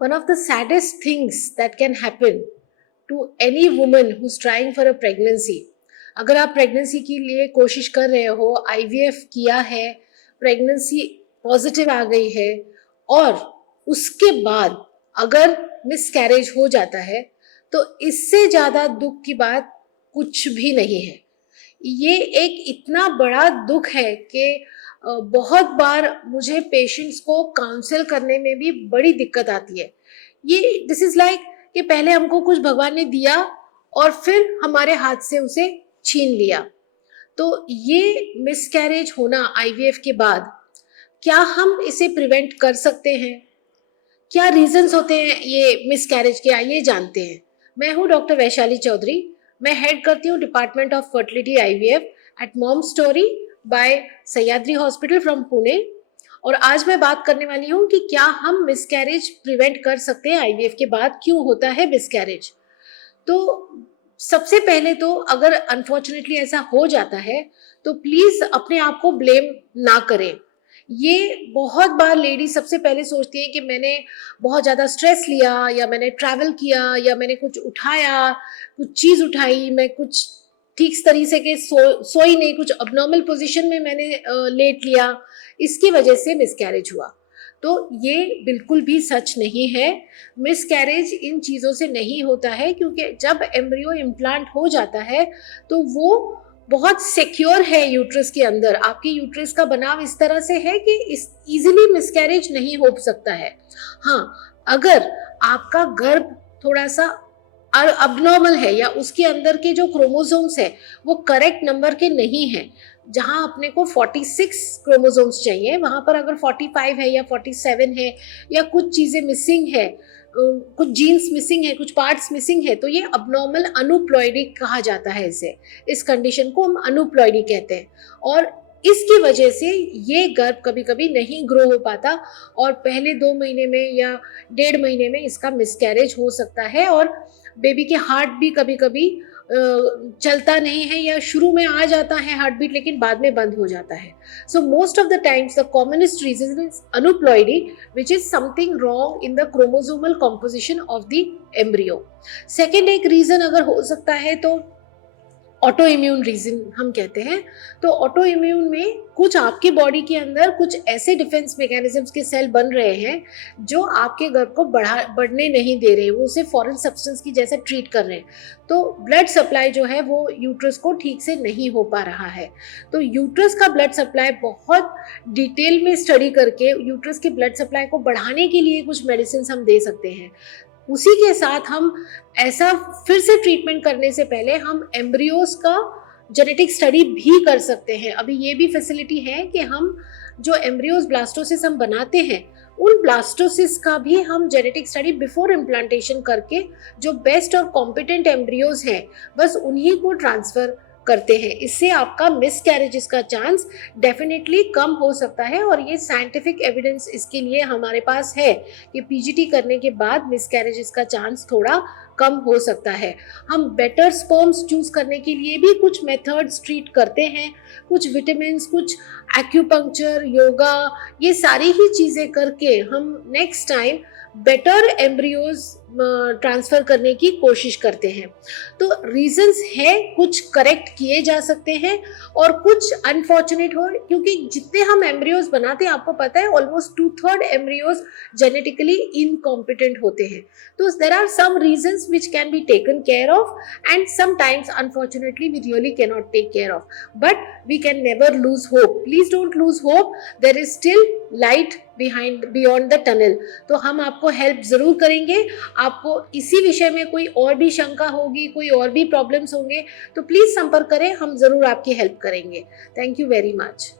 One of the saddest things that can happen to any woman who's trying for a pregnancy, अगर आप pregnancy के लिए कोशिश कर रहे हो, आईवीएफ किया है, प्रेगनेंसी पॉजिटिव आ गई है और उसके बाद अगर मिसकैरेज हो जाता है, तो इससे ज़्यादा दुख की बात कुछ भी नहीं है। ये एक इतना बड़ा दुख है कि बहुत बार मुझे पेशेंट्स को काउंसल करने में भी बड़ी दिक्कत आती है। ये दिस इज लाइक कि पहले हमको कुछ भगवान ने दिया और फिर हमारे हाथ से उसे छीन लिया। तो ये मिसकैरेज होना आईवीएफ के बाद, क्या हम इसे प्रिवेंट कर सकते हैं? क्या रीजंस होते हैं ये मिसकैरेज के, आइए जानते हैं। मैं हूँ डॉक्टर वैशाली चौधरी। मैं हेड करती हूँ department of fertility IVF at Mom Story by Sahyadri hospital from Pune. और आज मैं बात करने वाली हूँ कि क्या हम मिसकैरेज प्रिवेंट कर सकते हैं आईवीएफ के बाद, क्यों होता है मिसकैरेज। तो सबसे पहले तो अगर अनफॉर्चुनेटली ऐसा हो जाता है तो प्लीज अपने आप को ब्लेम ना करें। ये बहुत बार लेडी सबसे पहले सोचती है कि मैंने बहुत ज़्यादा स्ट्रेस लिया, या मैंने ट्रैवल किया, या मैंने कुछ उठाया, कुछ चीज़ उठाई, मैं कुछ ठीक तरीके के सोई नहीं, कुछ अबनॉर्मल पोजीशन में मैंने लेट लिया, इसकी वजह से मिसकैरेज हुआ। तो ये बिल्कुल भी सच नहीं है। मिसकैरेज इन चीज़ों से नहीं होता है, क्योंकि जब एम्ब्रियो इम्प्लांट हो जाता है तो वो बहुत सिक्योर है यूट्रस के अंदर। आपकी यूट्रस का बनाव इस तरह से है कि इस इजीली मिसकैरेज नहीं हो सकता है। हाँ, अगर आपका गर्भ थोड़ा सा अबनॉर्मल है या उसके अंदर के जो क्रोमोसोम्स है वो करेक्ट नंबर के नहीं है, जहां अपने को 46 क्रोमोसोम्स चाहिए वहां पर अगर 45 है या 47 है, या कुछ चीजें मिसिंग है, कुछ जीन्स मिसिंग है, कुछ पार्ट्स मिसिंग है, तो ये अबनॉर्मल अनुप्लॉइडी कहा जाता है। इस कंडीशन को हम अनुप्लॉइडी कहते हैं। और इसकी वजह से ये गर्भ कभी कभी नहीं ग्रो हो पाता और पहले 2 महीने में या 1.5 महीने में इसका मिसकैरेज हो सकता है। और बेबी के हार्ट भी कभी कभी चलता नहीं है, या शुरू में आ जाता है हार्ट बीट लेकिन बाद में बंद हो जाता है। So most of the times the commonest reason is aneuploidy, which is something wrong in the chromosomal composition of the embryo. Second एक रीजन अगर हो सकता है तो ऑटो इम्यून रीजन हम कहते हैं। तो ऑटो इम्यून में कुछ आपकी बॉडी के अंदर कुछ ऐसे डिफेंस मैकेनिज्म्स के सेल बन रहे हैं जो आपके गर्भ को बढ़ने नहीं दे रहे, वो उसे फॉरेन सब्सटेंस की जैसे ट्रीट कर रहे हैं। तो ब्लड सप्लाई जो है वो यूट्रस को ठीक से नहीं हो पा रहा है। तो यूट्रस का ब्लड सप्लाई बहुत डिटेल में स्टडी करके यूट्रस के ब्लड सप्लाई को बढ़ाने के लिए कुछ मेडिसिन हम दे सकते हैं। उसी के साथ हम ऐसा फिर से ट्रीटमेंट करने से पहले हम एम्ब्रियोज का जेनेटिक स्टडी भी कर सकते हैं। अभी ये भी फैसिलिटी है कि हम जो एम्ब्रियोज ब्लास्टोसिस हम बनाते हैं, उन ब्लास्टोसिस का भी हम जेनेटिक स्टडी बिफोर इम्प्लांटेशन करके जो बेस्ट और कॉम्पिटेंट एम्ब्रियोज हैं बस उन्हीं को ट्रांसफर करते हैं। इससे आपका मिसकैरेजेस का चांस डेफिनेटली कम हो सकता है। और ये साइंटिफिक एविडेंस इसके लिए हमारे पास है कि पीजीटी करने के बाद मिसकैरेजेस का चांस थोड़ा कम हो सकता है। हम बेटर स्पर्म्स चूज करने के लिए भी कुछ मेथड्स ट्रीट करते हैं, कुछ विटामिन्स, कुछ एक्यूपंक्चर, योगा, ये सारी ही चीज़ें करके हम next time better embryos transfer करने की कोशिश करते हैं। तो रीजंस है, कुछ करेक्ट किए जा सकते हैं और कुछ अनफॉर्चुनेट हो, क्योंकि जितने हम एम्ब्रियोज बनाते हैं आपको पता है ऑलमोस्ट 2/3 एम्ब्रियोज जेनेटिकली इनकॉम्पिटेंट होते हैं। तो there are some reasons which can be taken care of and sometimes unfortunately we really can not take care of, but we can never lose hope. Please don't lose hope, there is still light beyond the tunnel. तो हम आपको help जरूर करेंगे। आपको इसी विषय में कोई और भी शंका होगी, कोई और भी प्रॉब्लम्स होंगे तो प्लीज संपर्क करें, हम जरूर आपकी हेल्प करेंगे। Thank you very much.